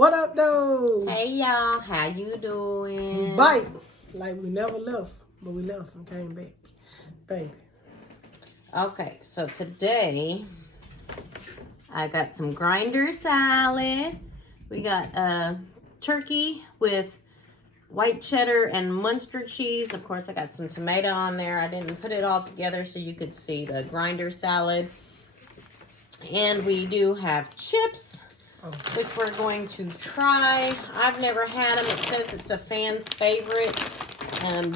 What up, though? Hey y'all, how you doing? We bite like we never left, but we left and came back, baby. Okay, so today I got some grinder salad. We got turkey with white cheddar and Munster cheese. Of course, I got some tomato on there. I didn't put it all together so you could see the grinder salad. And we do have chips, which we're going to try. I've never had them. It says it's a fan's favorite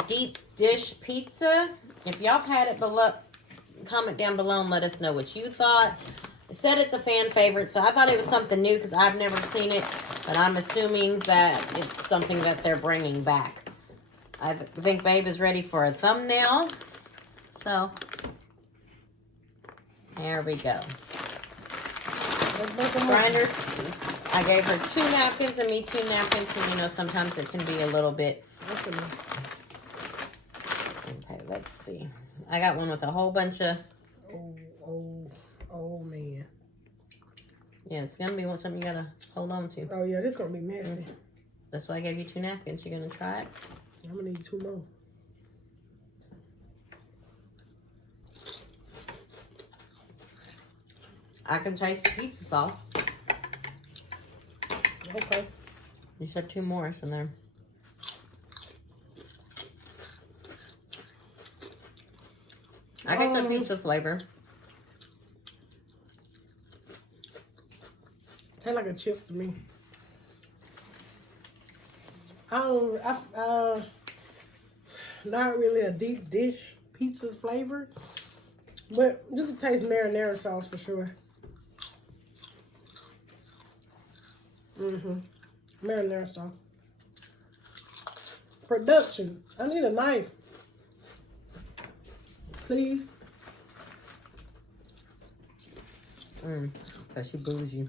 deep dish pizza. If y'all have had it below, comment down below and let us know what you thought. It said it's a fan favorite, so I thought it was something new because I've never seen it, but I'm assuming that it's something that they're bringing back. I think Babe is ready for a thumbnail, so there we go. Grinders. I gave her 2 napkins and me 2 napkins because, you know, sometimes it can be a little bit. Okay, let's see. I got one with a whole bunch of. Oh man. Yeah, it's gonna be something you gotta hold on to. Oh yeah, this gonna be messy. That's why I gave you 2 napkins. You're gonna try it. I'm gonna need 2 more. I can taste the pizza sauce. Okay. You said 2 more, so there. I get the pizza flavor. Tastes like a chip to me. Not really a deep dish pizza flavor, but you can taste marinara sauce for sure. Marinara sauce. Production. I need a knife. Please. Cause she bougie.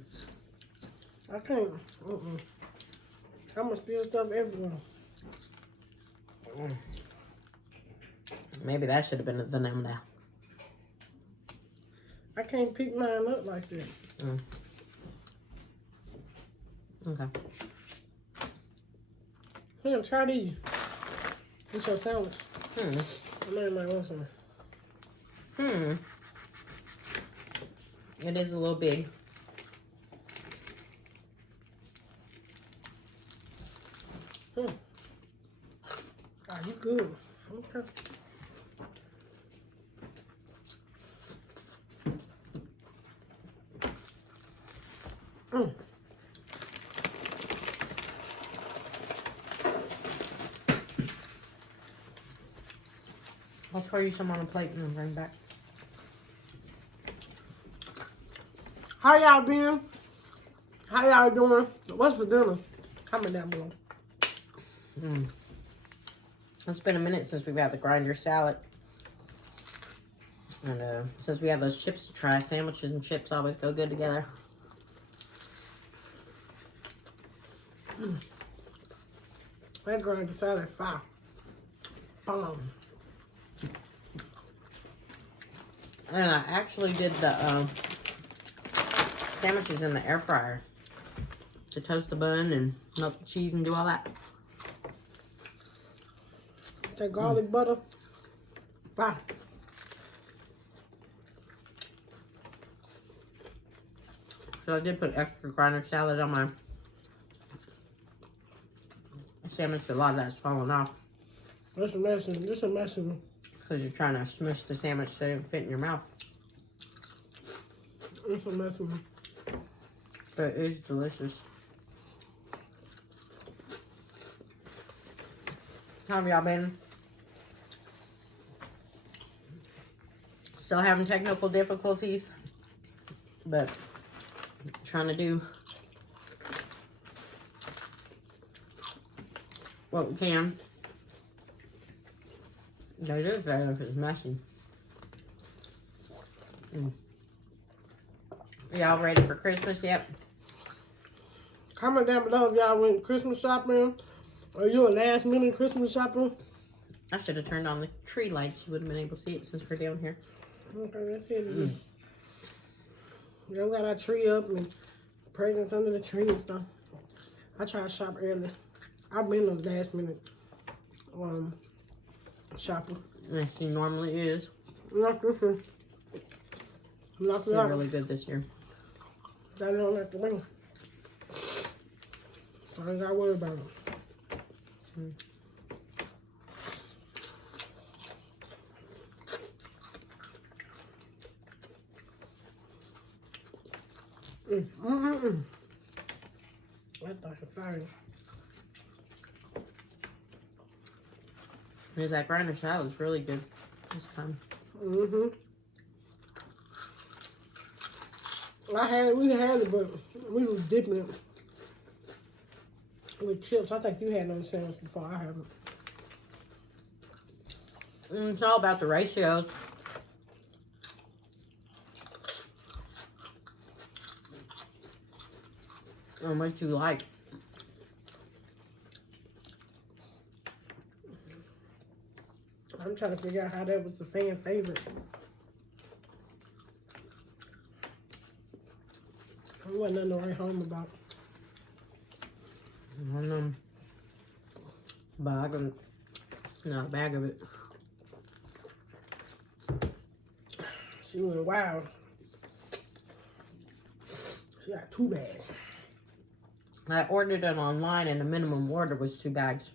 I can't. I'm gonna spill stuff everywhere. Maybe that should have been the name now. I can't pick mine up like that. Okay. Here, try these. It's your sandwich. I might want some. It is a little big. Ah, you good. Okay. I'll pour you some on a plate and then bring back. How y'all been? How y'all doing? What's for dinner? Comment down below. It's been a minute since we've had the grinder salad. And since we have those chips to try, sandwiches and chips always go good together. That grinder salad fire. Bomb. And I actually did the sandwiches in the air fryer to toast the bun and melt the cheese and do all that. That garlic butter. Fire. So I did put extra grinder salad on my sandwich. A lot of that's falling off. This a messing. Because you're trying to smush the sandwich so it doesn't fit in your mouth. It's a messing. But it is delicious. How have y'all been? Still having technical difficulties, but trying to do what we can. It is better if it's messy. Y'all ready for Christmas yet? Comment down below if y'all went Christmas shopping. Or you a last minute Christmas shopper? I should have turned on the tree lights. You wouldn't have been able to see it since we're down here. Okay, that's it. We got our tree up and presents under the tree and stuff. I try to shop early. I've been a last minute shopper. Like she normally is. Not this year. Not She's that. really good this year. I don't have to win. So I ain't got to worry about it. That thought was fire. There's that grinder salad is really good this time. We had it, but we was dipping it with chips. I think you had it on the sandwich before. I haven't. It's all about the ratios. And what you like. I'm trying to figure out how that was the fan favorite. There wasn't nothing to write home about. I don't know. Not a bag of it. She went wild. She got 2 bags. I ordered it online and the minimum order was 2 bags.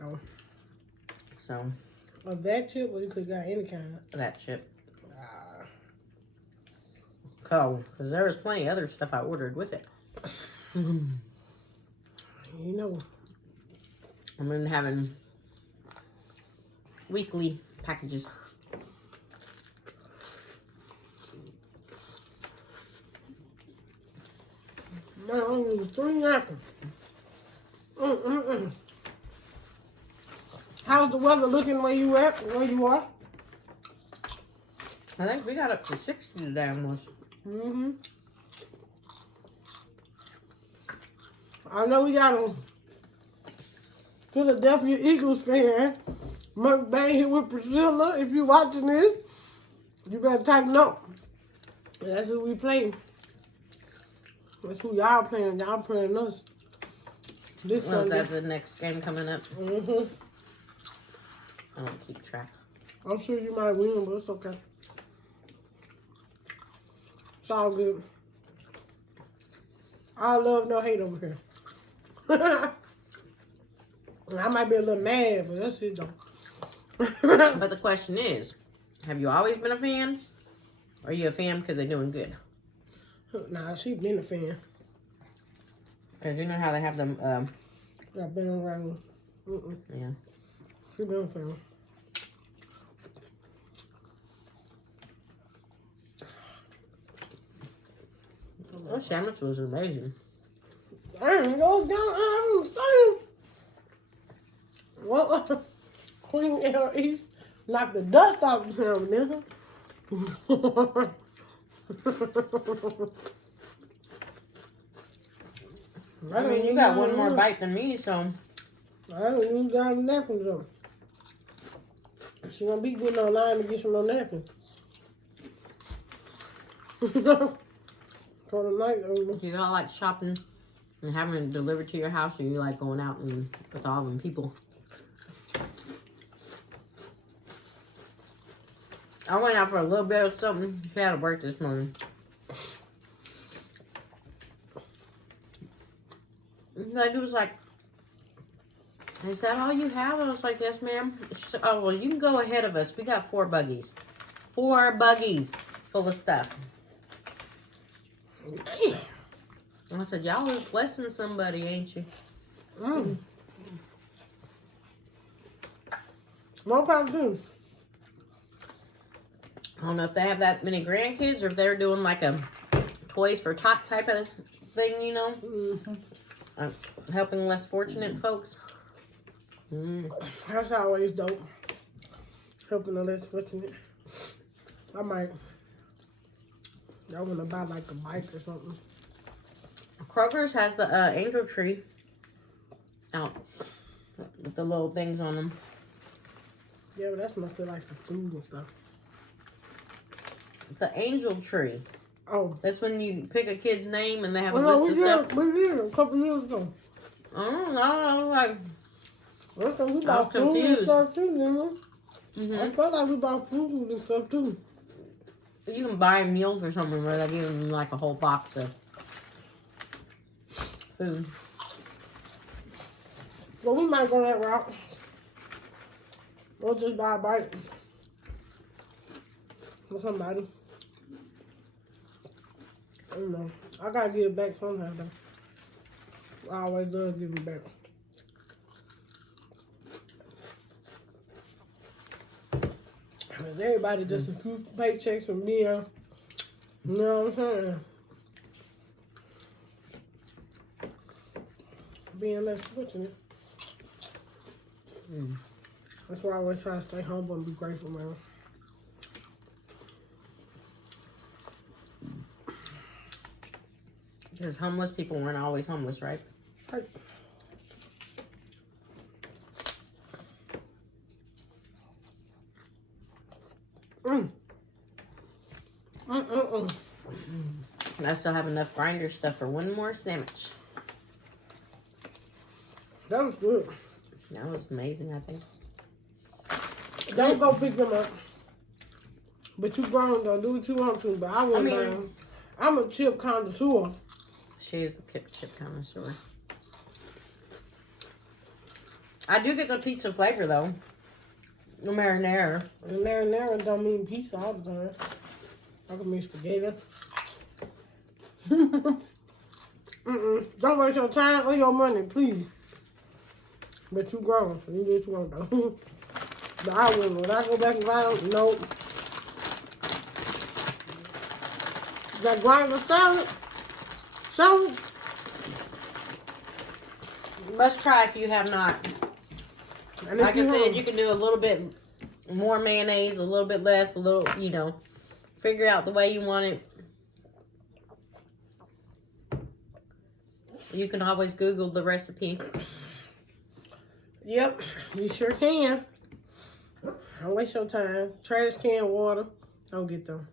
Oh. So. Of that chip, or you could have got any kind. That chip. Cool. Because there was plenty of other stuff I ordered with it. You know. I've been having weekly packages. Man, only 3 napkins. How's the weather looking where you are? I think we got up to 60 today almost. I know we got a Philadelphia Eagles fan. Mukbang here with Priscilla. If you're watching this, you better tighten up. That's who we playing. That's who y'all playing. Y'all playing us. This Well, is Sunday. that the next game coming up? I don't keep track. I'm sure you might win, but it's okay. It's all good. All love, no hate over here. I might be a little mad, but that's it though. But the question is, have you always been a fan? Or are you a fan because they're doing good? Nah, she been a fan. Because you know how they have them, I've been around. yeah. She been a fan. That sandwich was amazing. Dang, goes down everything. What? Queen Air East knocked the dust off of him, nigga. I mean, you got one more bite than me, so. I don't even got a napkin though. She gonna be getting online to get some more napkins. For the night over. You all like shopping and having it delivered to your house, or you like going out and with all them people? I went out for a little bit of something. She had to work this morning. The lady was like, "Is that all you have?" I was like, "Yes, ma'am." She said, "Oh, well, you can go ahead of us. We got 4 buggies. 4 buggies full of stuff." Damn. And I said, "Y'all is blessing somebody, ain't you?" More power too. I don't know if they have that many grandkids or if they're doing like a Toys for Tot type of thing, you know? Helping less fortunate folks. That's always dope. Helping the less fortunate. I want to buy like a bike or something. Kroger's has the angel tree out with the little things on them. Yeah, but that's mostly like for food and stuff. The angel tree. Oh. That's when you pick a kid's name and they have a Well, list of stuff. we did a couple years ago. I don't know. Like, I thought we I'm bought food and confused. stuff too, didn't we? I mm-hmm. felt like we bought food and stuff too. You can buy meals or something where they give them like a whole box of food. Well, we might go that route. We'll just buy a bite for somebody. I don't know. I gotta give it back sometime though. I always love giving back. Cause everybody just a few paychecks from me. You know what I'm saying? Being less fortunate. That's why I always try to stay humble and be grateful, man. Because homeless people weren't always homeless, right? Right. I still have enough grinder stuff for one more sandwich. That was good. That was amazing, I think. Don't go pick them up. But you grown though. Do what you want to. But I wouldn't buy them. I'm a chip connoisseur. She is the chip connoisseur. I do get the pizza flavor though. The marinara. And marinara don't mean pizza all the time. I can mean spaghetti. Don't waste your time or your money, please. But you grown, so you do what you want though. But I wouldn't. Would I go back and buy them? Nope. That grinder salad? Salad? Must try if you have not. And Like I said, you can do a little bit more mayonnaise, a little bit less, a little, you know, figure out the way you want it. You can always Google the recipe. Yep, you sure can. Don't waste your time. Trash can water. Don't get them.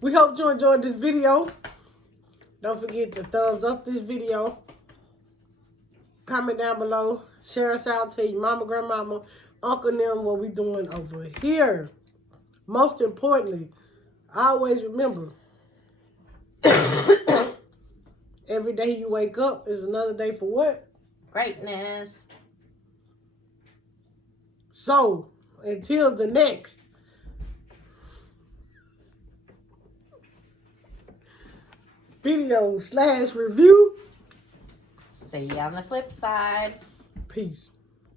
We hope you enjoyed this video. Don't forget to thumbs up this video. Comment down below. Share us out. Tell your mama, grandmama, uncle, and them what we doing over here. Most importantly, always remember, every day you wake up is another day for what? Greatness. So, until the next video /review. See you on the flip side. Peace.